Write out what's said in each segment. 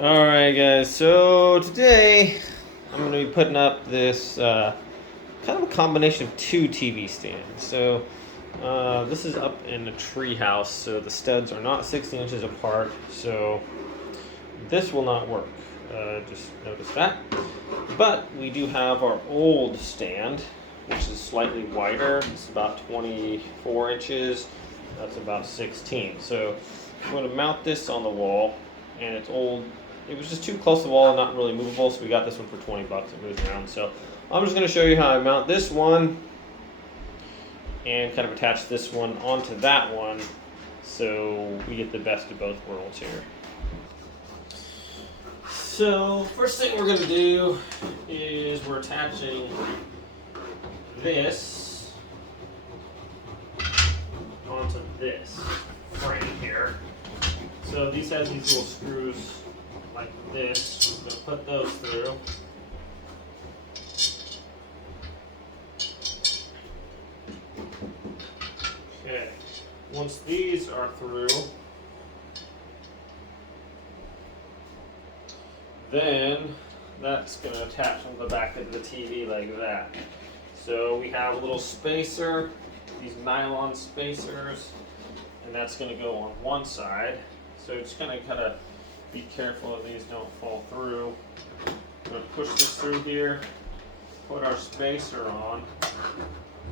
Alright guys, so today I'm going to be putting up this kind of a combination of two TV stands. So this is up in a tree house, so the studs are not 60 inches apart, so this will not work. Just notice that. But we do have our old stand, which is slightly wider. It's about 24 inches. That's about 16. So I'm going to mount this on the wall, and it's old. It was just too close to the wall and not really movable, so we got this one for 20 bucks. It moves around. So I'm just going to show you how I mount this one and kind of attach this one onto that one so we get the best of both worlds here. So first thing we're going to do is we're attaching this onto this frame here. So these have these little screws like this. I'm going to put those through. Okay, once these are through, then that's going to attach on the back of the TV like that. So we have a little spacer, these nylon spacers, and that's going to go on one side. So just going to kind of be careful that these don't fall through. I'm going to push this through here, put our spacer on,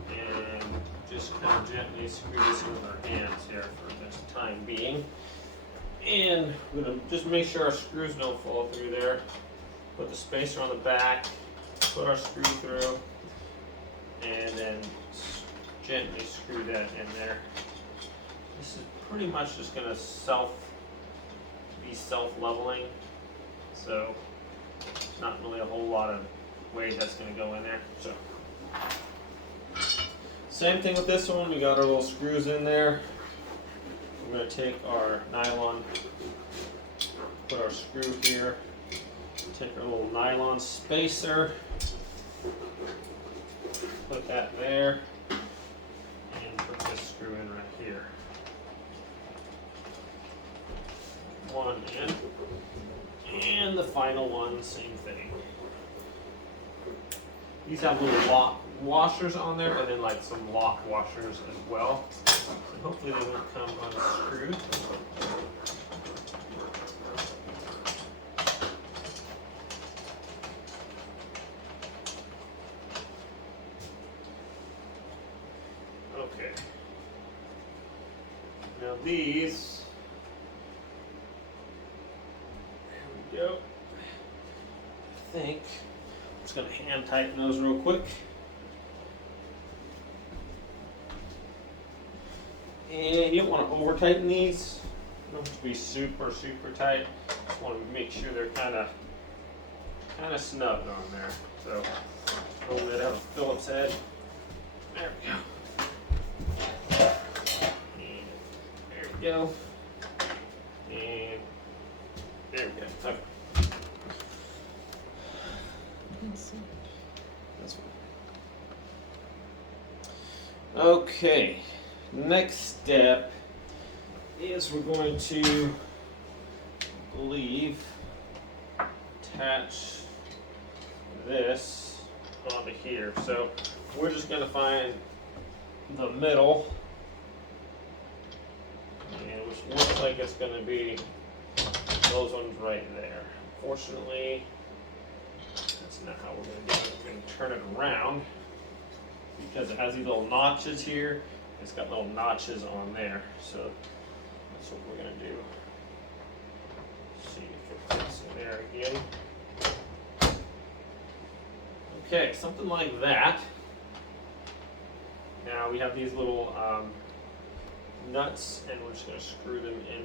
and just kind of gently screw this in with our hands here for the time being. And we're going to just make sure our screws don't fall through there. Put the spacer on the back, put our screw through, and then gently screw that in there. This is pretty much just going to be self-leveling, so not really a whole lot of weight that's going to go in there. So same thing with this one. We got our little screws in there. We're going to take our nylon, put our screw here, take our little nylon spacer, put that there, and put this screw in right here. One in, and the final one, same thing. These have little lock washers on there, and then like some lock washers as well. So hopefully they won't come unscrewed. Okay. Now these, there we go. I think I'm just going to hand tighten those real quick. And you don't want to over tighten these. You don't have to be super tight. Just want to make sure they're kind of snug on there. So hold it out a Phillips head. There we go. And there we go. And there we go. Okay. That's one. Okay. Next step is we're going to, I believe, attach this onto here. So we're just going to find the middle, and which looks like it's going to be those ones right there. Unfortunately, that's not how we're going to do it. We're going to turn it around because it has these little notches here. It's got little notches on there, so that's what we're going to do. See if it fits in there again. Okay, something like that. Now we have these little nuts, and we're just going to screw them in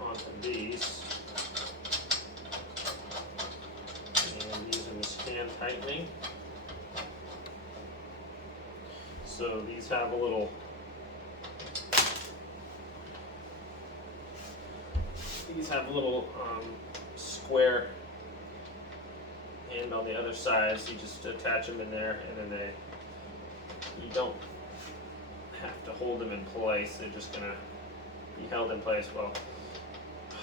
onto these. And using this hand tightening. So these have a little square end on the other side, so you just attach them in there, and then you don't have to hold them in place. They're just gonna be held in place. Well,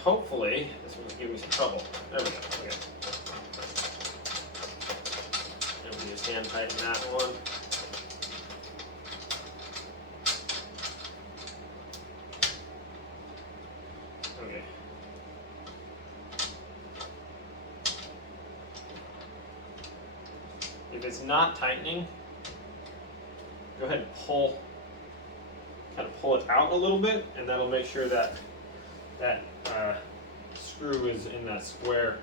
hopefully this one's giving me some trouble. There we go. Okay. And we just hand tighten that one. Okay. If it's not tightening, go ahead and kind of pull it out a little bit, and that'll make sure that that screw is in that square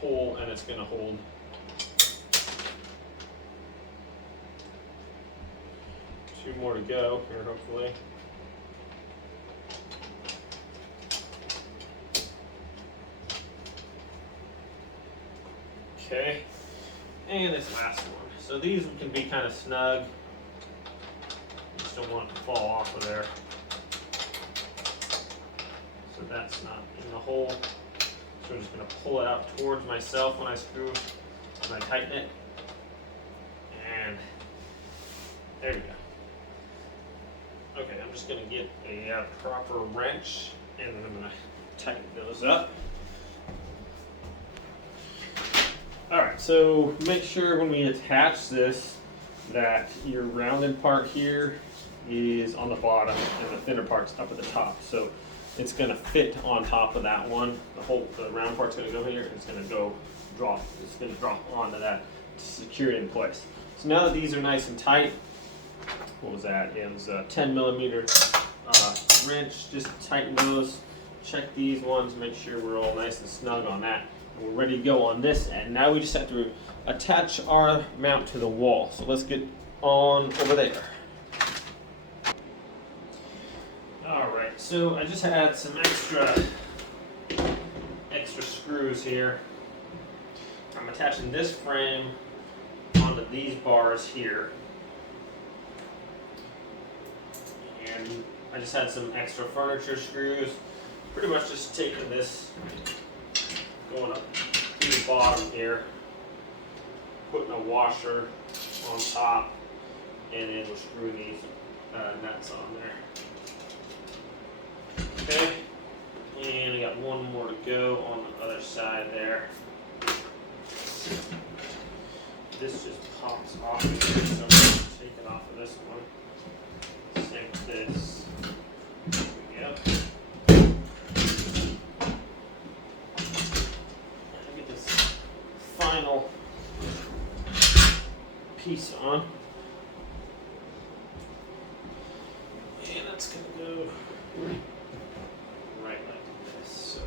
hole, and it's going to hold. Two more to go here, hopefully. Okay, and this last one. So these can be kind of snug. Just don't want it to fall off of there. So that's not in the hole. So I'm just going to pull it out towards myself when I tighten it. And there you go. Okay, I'm just going to get a proper wrench, and then I'm going to tighten those up. Alright, so make sure when we attach this that your rounded part here is on the bottom and the thinner part's up at the top. So it's going to fit on top of that one. The round part's going to go here, and it's going to drop onto that to secure it in place. So now that these are nice and tight, what was that? Yeah, it was a 10 millimeter wrench. Just tighten those. Check these ones, make sure we're all nice and snug on that. We're ready to go on this end. Now we just have to attach our mount to the wall. So let's get on over there. Alright, so I just had some extra screws here. I'm attaching this frame onto these bars here. And I just had some extra furniture screws. Pretty much just taking this, going up to the bottom here, putting a washer on top, and then we'll screw these nuts on there. Okay, and I got one more to go on the other side there. This just pops off here, so I'm going to take it off of this one. Same with this. There we go. Final piece on, and that's going to go right like this. So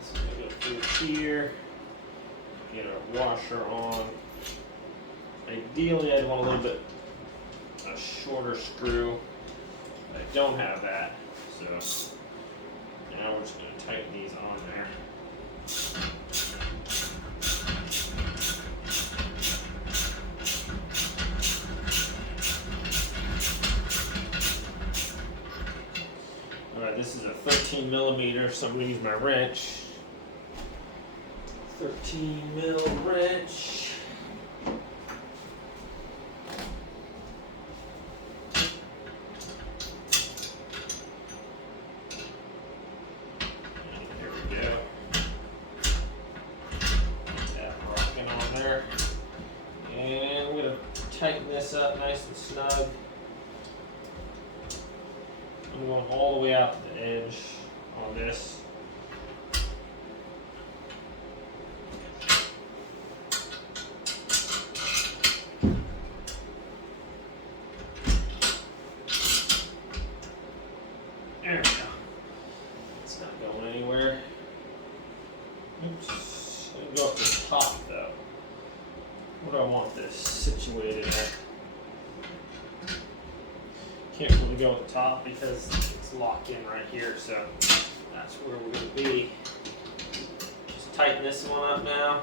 it's going to go through here, get our washer on. Ideally I'd want a little bit a shorter screw. I don't have that, so now we're just going to tighten these on there. Alright, this is a 13 millimeter, so I'm going to use my wrench. 13 mil wrench. There we go. Get that rocking on there. And I'm going to tighten this up nice and snug. I'm going all the way out to the edge on this. There we go. It's not going anywhere. Oops. I'm going to go up to the top though. Where do I want this situated at? Can't really go at the top because it's locked in right here, so that's where we're going to be. Just tighten this one up now.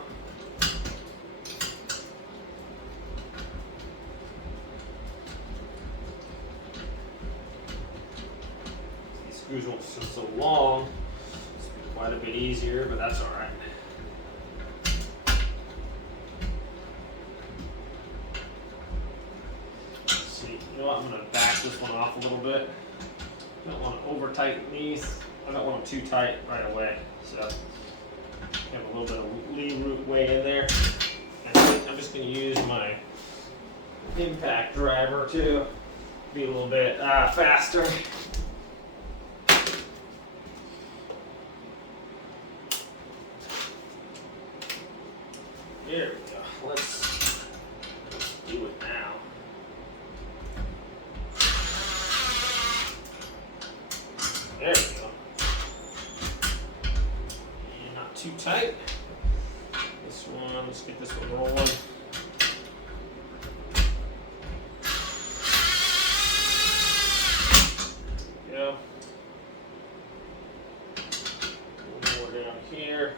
These screws won't sit so long. It's quite a bit easier, but that's all right. You know what, I'm going to back this one off a little bit don't want to over tighten these. I don't want them too tight right away. So have a little bit of leeway in there. And I'm just going to use my impact driver to be a little bit faster. There we go. Let's do it now. There we go. And not too tight. This one, let's get this one rolling. Go. One more down here.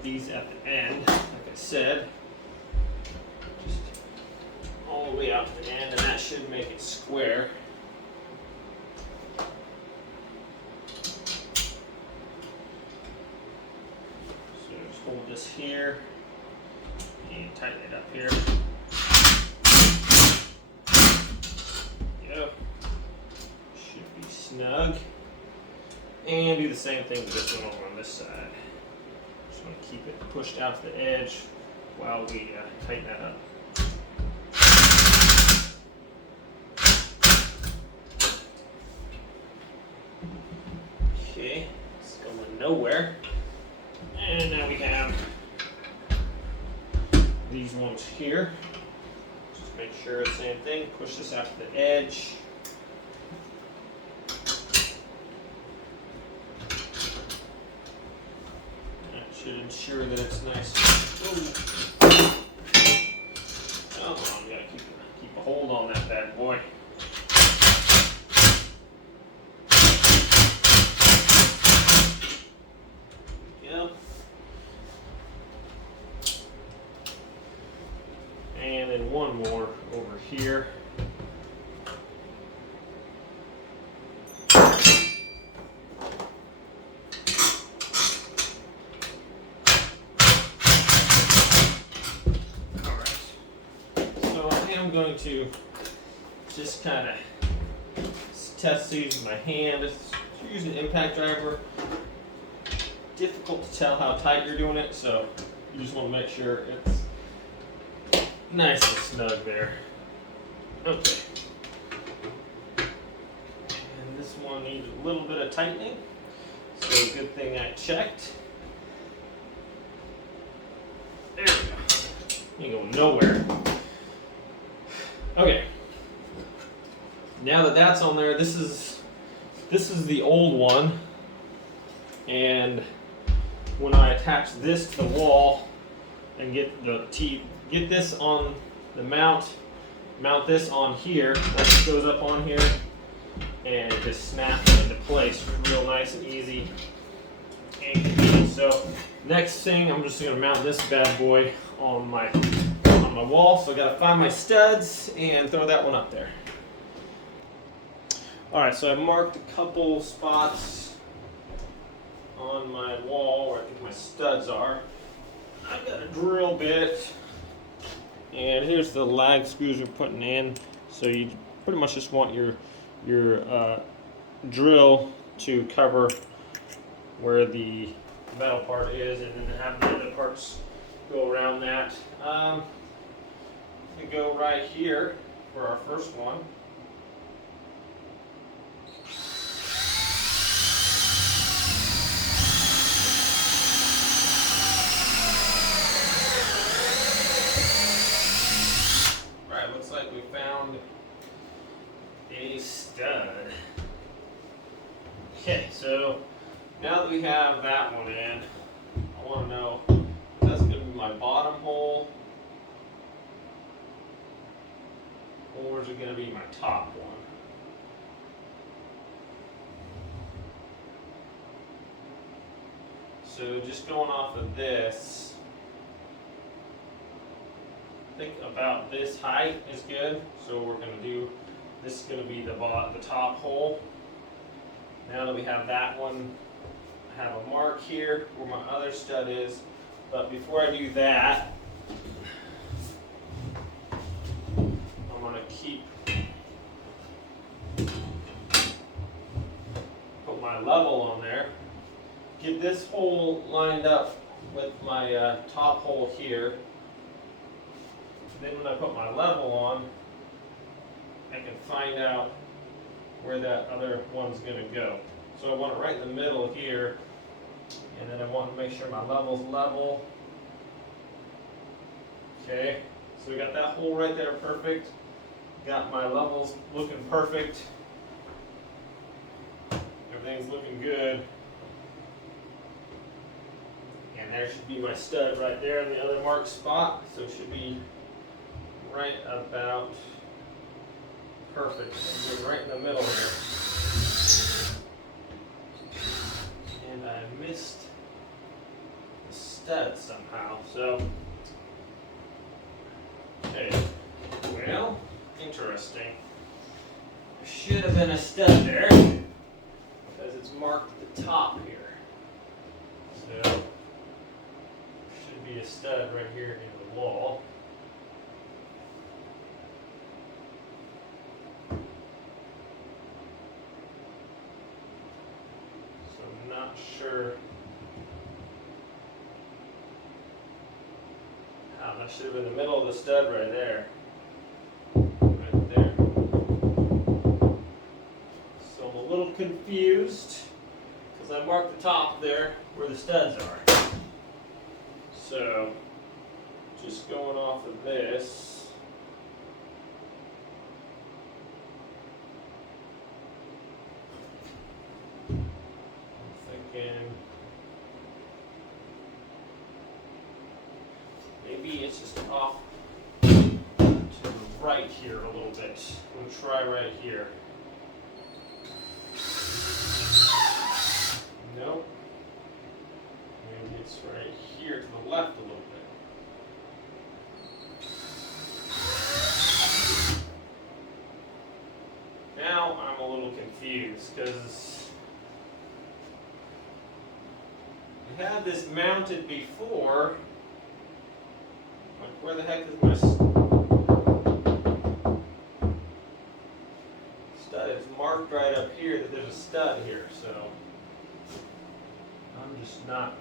These at the end, like I said, just all the way out to the end, and that should make it square. So just hold this here and tighten it up here. Yep. Should be snug. And do the same thing with this one over on this side. Just want to keep it pushed out to the edge while we tighten that up. Okay, it's going nowhere. And now we have these ones here. Just make sure the same thing, push this out to the edge. Should ensure that it's nice. Come on, we gotta keep a hold on that bad boy. Yep. And then one more over here. I'm going to just kind of test these with my hand. Just use an impact driver. Difficult to tell how tight you're doing it, so you just want to make sure it's nice and snug there. Okay. And this one needs a little bit of tightening, so good thing I checked. There we go. Ain't going nowhere. Okay, now that that's on there, this is the old one, and when I attach this to the wall and get this on the mount this on here, that just goes up on here and just snap it into place real nice and easy and convenient. So next thing, I'm just going to mount this bad boy on my wall, so I gotta find my studs and throw that one up there. Alright, so I marked a couple spots on my wall where I think my studs are. I've got a drill bit, and here's the lag screws we're putting in. So you pretty much just want your drill to cover where the metal part is, and then have the other parts go around that. We go right here for our first one. Right, looks like we found a stud. Okay, so now that we have that one in, I want to know if that's going to be my bottom hole, or is it going to be my top one? So just going off of this, think about this height is good. So we're going to do, this is going to be the top hole. Now that we have that one, I have a mark here where my other stud is. But before I do that, I'm going to put my level on there. Get this hole lined up with my top hole here. Then when I put my level on, I can find out where that other one's going to go. So I want it right in the middle here, and then I want to make sure my level's level. Okay, so we got that hole right there, perfect. Got my levels looking perfect. Everything's looking good. And there should be my stud right there in the other marked spot. So it should be right about perfect. Right in the middle here. And I missed the stud somehow. So, okay. Well, interesting. There should have been a stud there because it's marked at the top here. So, there should be a stud right here in the wall. So I'm not sure. That should have been the middle of the stud right there. Right there. So I'm a little confused because I marked the top there where the studs are. So just going off of this, I'm thinking maybe it's just off to the right here a little bit. We'll try right here. Nope. Maybe it's right here to the left a little bit. Now I'm a little confused because we had this mounted before. Like, where the heck is my stud? It's marked right up here that there's a stud here, so I'm just not.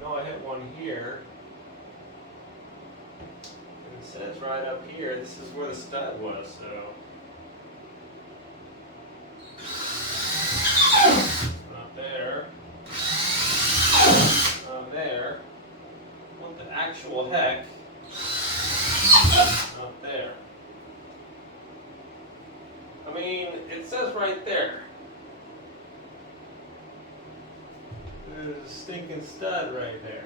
No, I hit one here. And it says right up here, this is where the stud was, so. Not there. Not there. What the actual heck? Not there. I mean, it says right there. There's a stinking stud right there.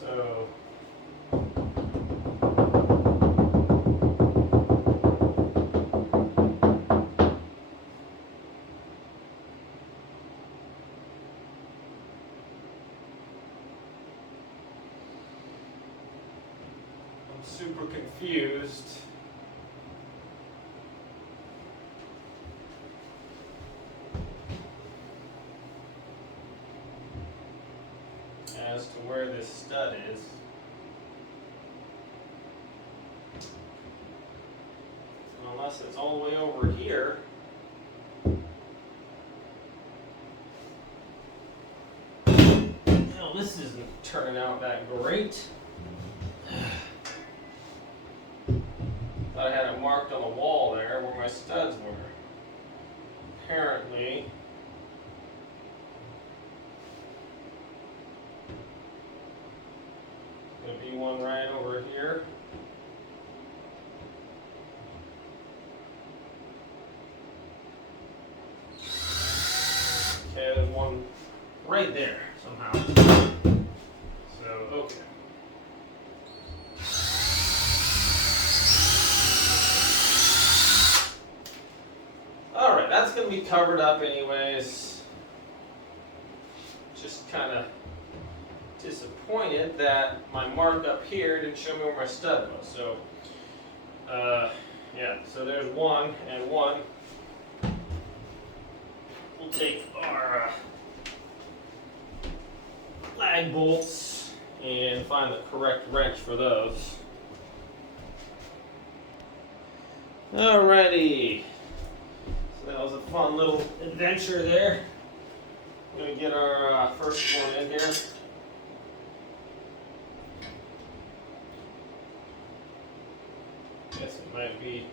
So I'm super confused. As to where this stud is. Unless it's all the way over here. Now this isn't turning out that great. Thought I had it marked on the wall there where my studs were. Apparently there'll be one right over here. Okay, there's one right there somehow. So, okay. Alright, that's going to be covered up anyways. Just kind of disappointed that my mark up here didn't show me where my stud was. So, yeah, so there's one and one. We'll take our lag bolts and find the correct wrench for those. Alrighty, so that was a fun little adventure there. I'm going to get our first one in here. Guess it might be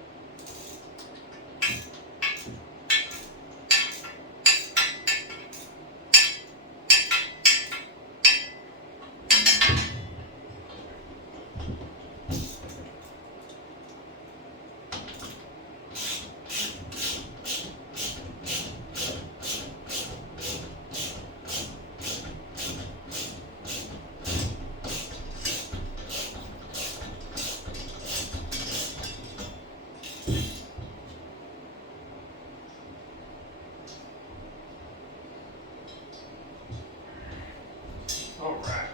all right.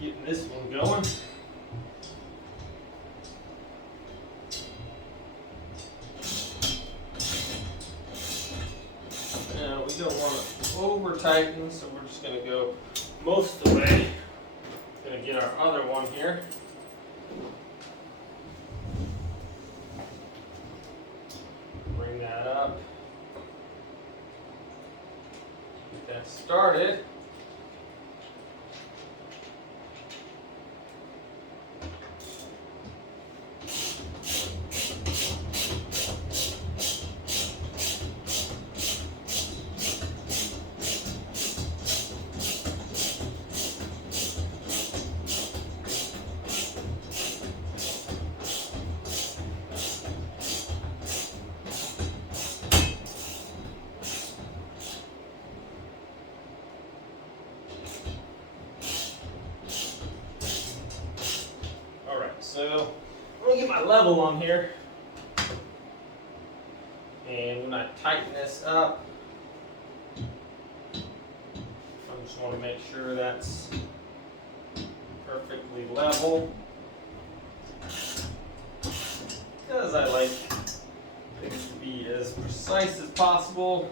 Getting this one going. Now we don't want to over tighten, so we're just going to go most of the way. Going to get our other one here. Bring that up. Get that started. So I'm going to get my level on here, and when I tighten this up, I just want to make sure that's perfectly level, because I like things to be as precise as possible.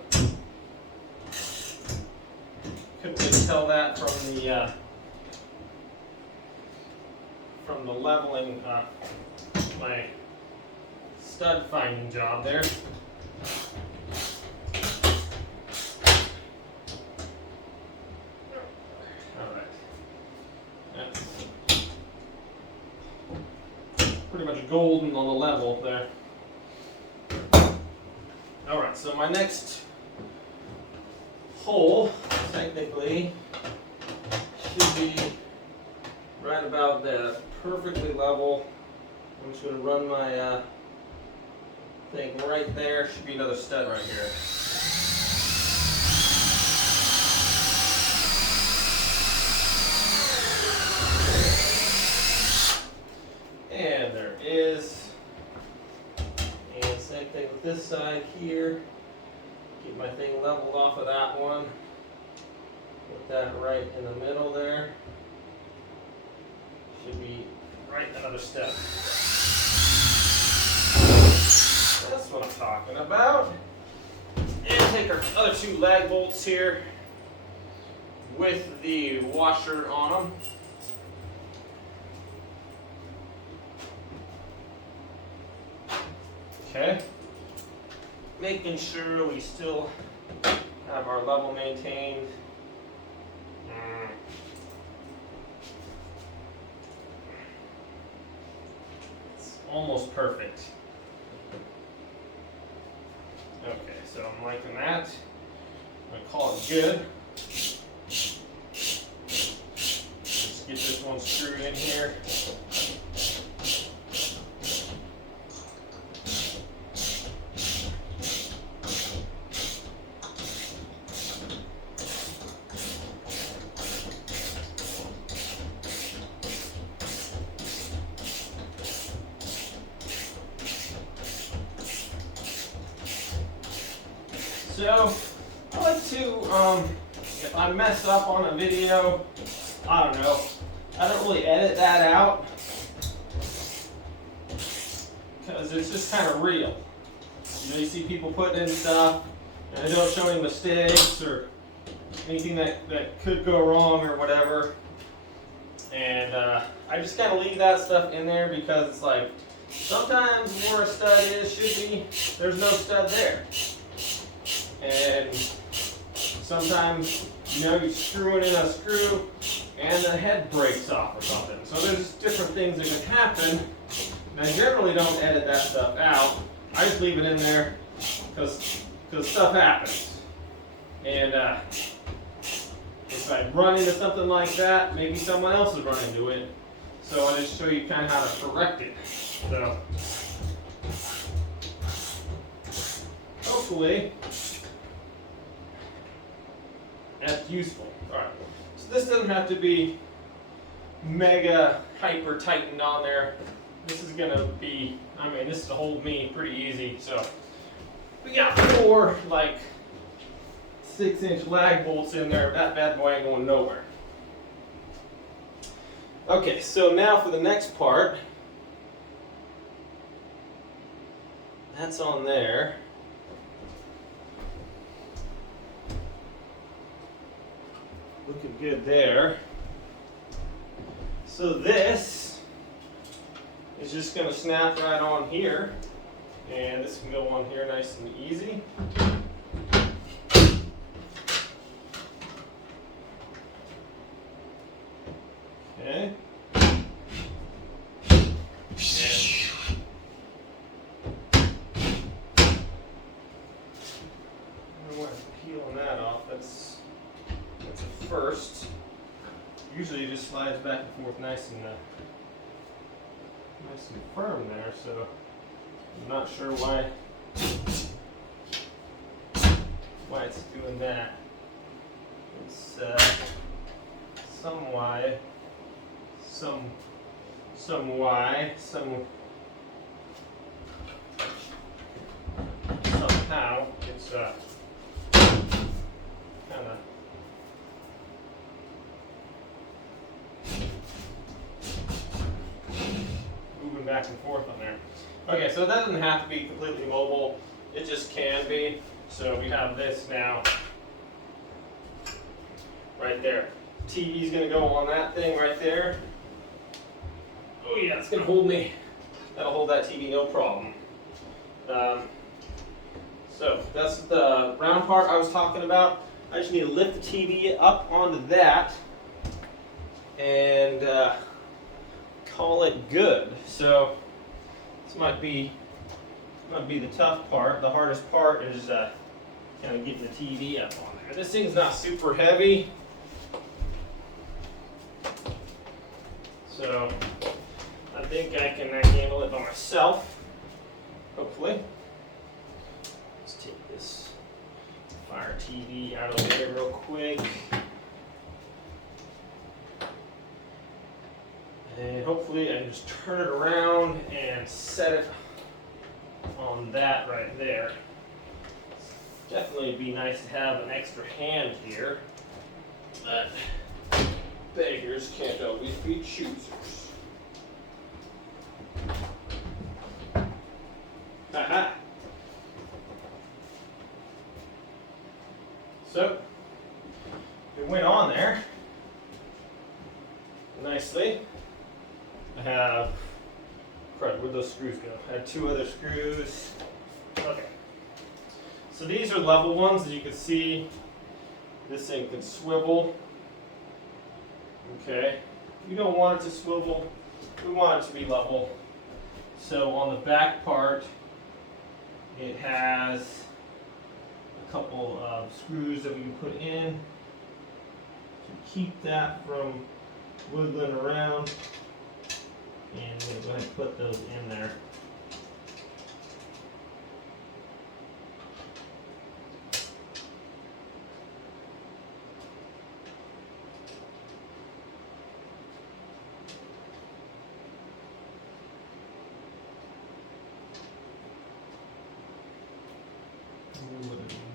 Couldn't really tell that from the leveling my stud finding job there. Alright. That's pretty much golden on the level there. Alright, so my next hole technically should be right about there. That's perfectly level. I'm just going to run my thing right there. Should be another stud right here. And there is. And same thing with this side here. Keep my thing leveled off of that one. Put that right in the middle there. Should be right another step. That's what I'm talking about. And take our other two lag bolts here with the washer on them. Okay. Making sure we still have our level maintained. Almost perfect. Okay, so I'm liking that. I'm going to call it good. Just get this one screwed in here. So I like to if I mess up on a video, I don't know. I don't really edit that out because it's just kind of real. You know, you see people putting in stuff and they don't show any mistakes or anything that could go wrong or whatever. And I just kind of leave that stuff in there because it's like, sometimes where a stud is should be, there's no stud there. And sometimes, you know, you're screwing in a screw and the head breaks off or something. So there's different things that can happen. And I generally don't edit that stuff out. I just leave it in there because stuff happens. And if I run into something like that, maybe someone else has run into it. So I just show you kind of how to correct it. So hopefully that's useful. Alright, so this doesn't have to be mega hyper tightened on there. This is gonna be, I mean, this will hold me pretty easy. So we got 4 like 6-inch lag bolts in there. That bad boy ain't going nowhere. Okay, so now for the next part. That's on there. Looking good there. So this is just going to snap right on here. And this can go on here nice and easy. Okay. Peeling that off, that's a first. Usually it just slides back and forth nice and firm there, so I'm not sure why it's doing that. It's somehow it's kind of moving back and forth on there. Okay, so that doesn't have to be completely mobile. It just can be. So we have this now right there. TV's going to go on that thing right there. Oh yeah, it's going to hold me. That'll hold that TV no problem. So that's the round part I was talking about. I just need to lift the TV up onto that and call it good. So this might be the tough part. The hardest part is kind of getting the TV up on there. This thing's not super heavy, so I think I can handle it by myself. Hopefully. Let's take this Fire TV out of the way real quick. And hopefully I can just turn it around and set it on that right there. Definitely be nice to have an extra hand here, but beggars can't always be choosers. Aha! So, it went on there nicely. I have, crud, where'd those screws go? I had 2 other screws. Okay. So these are level ones. As you can see, this thing can swivel. Okay. You don't want it to swivel. We want it to be level. So on the back part, it has a couple of screws that we can put in to keep that from wiggling around. And I'm going to go ahead and put those in there.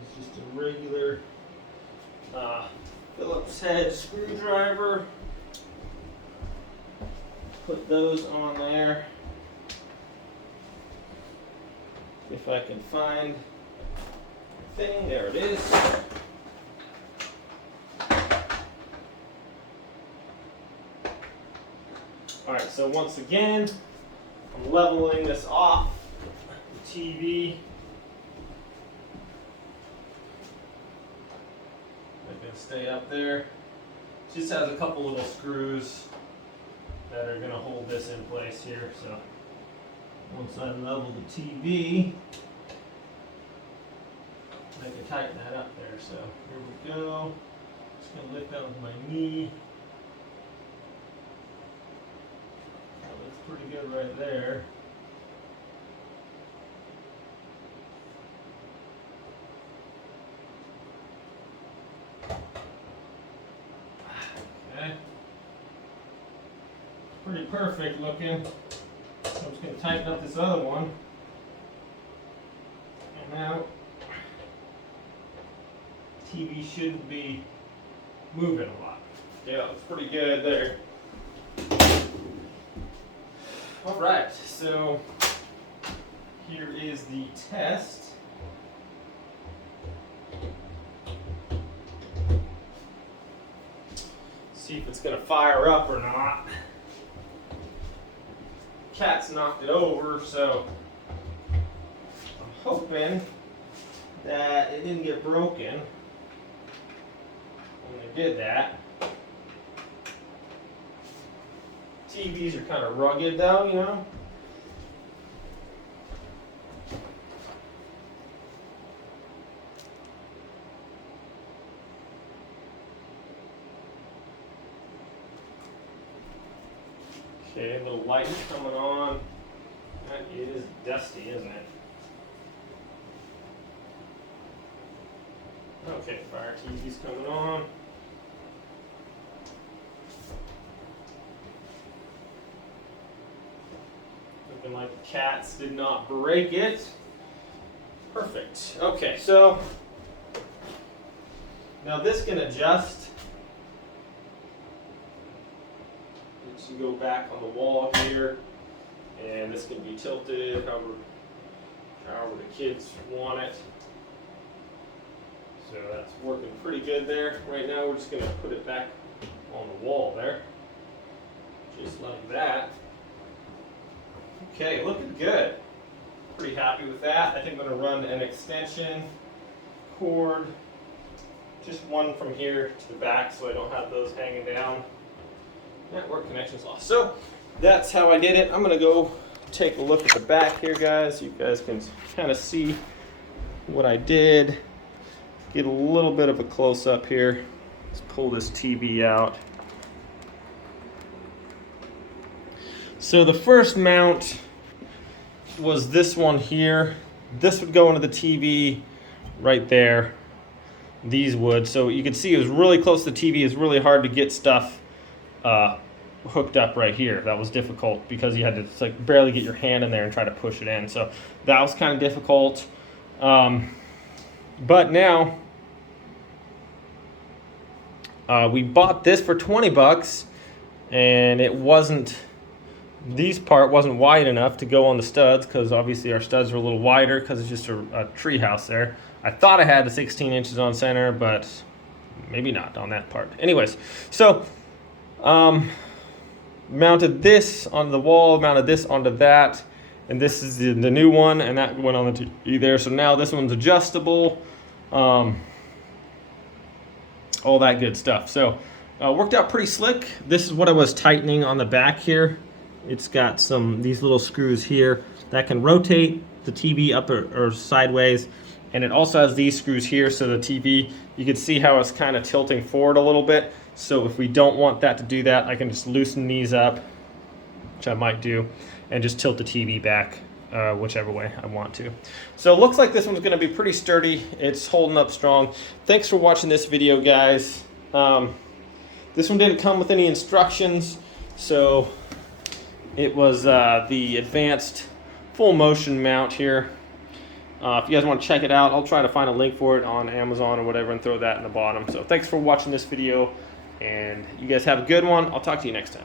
It's just a regular Phillips head screwdriver. Put those on there. If I can find the thing, there it is. Alright, so once again, I'm leveling this off the TV. It can stay up there. Just has a couple little screws that are going to hold this in place here. So once I level the TV, I can tighten that up there. So here we go. Just going to lift out with my knee. That looks pretty good right there. Okay. Pretty perfect looking. So I'm just going to tighten up this other one. And now, TV shouldn't be moving a lot. Yeah, it's pretty good there. Alright, so here is the test. See if it's going to fire up or not. Cat's knocked it over, so I'm hoping that it didn't get broken when they did that. TVs are kind of rugged though, you know. Okay, a little light coming on. That is dusty, isn't it? Okay, fire TV's coming on. Looking like the cats did not break it. Perfect. Okay, so now this can adjust. It should go back on the wall here, and this can be tilted however the kids want it. So that's working pretty good there. Right now we're just going to put it back on the wall there, just like that. Okay, looking good. Pretty happy with that. I think I'm going to run an extension cord, just one from here to the back so I don't have those hanging down. Network connections lost. So that's how I did it. I'm going to go take a look at the back here, guys. You guys can kind of see what I did. Get a little bit of a close-up here. Let's pull this TV out. So the first mount was this one here. This would go into the TV right there. These would. So you can see it was really close to the TV. It's really hard to get stuff hooked up right here. That was difficult because you had to like barely get your hand in there and try to push it in. So that was kind of difficult. But now we bought this for 20 bucks, and it wasn't. These part wasn't wide enough to go on the studs because obviously our studs are a little wider because it's just a tree house there. I thought I had the 16 inches on center, but maybe not on that part. Anyways, so mounted this onto the wall, mounted this onto that, and this is the new one, and that went on the TV there. So now this one's adjustable, all that good stuff. So worked out pretty slick. This is what I was tightening on the back here. It's got these little screws here that can rotate the TV up or sideways, and it also has these screws here, so the TV, you can see how it's kind of tilting forward a little bit. So if we don't want that to do that, I can just loosen these up, which I might do, and just tilt the TV back whichever way I want to. So it looks like this one's going to be pretty sturdy. It's holding up strong. Thanks for watching this video, guys. This one didn't come with any instructions, so it was the advanced full motion mount here. If you guys want to check it out, I'll try to find a link for it on Amazon or whatever and throw that in the bottom. So thanks for watching this video, and you guys have a good one. I'll talk to you next time.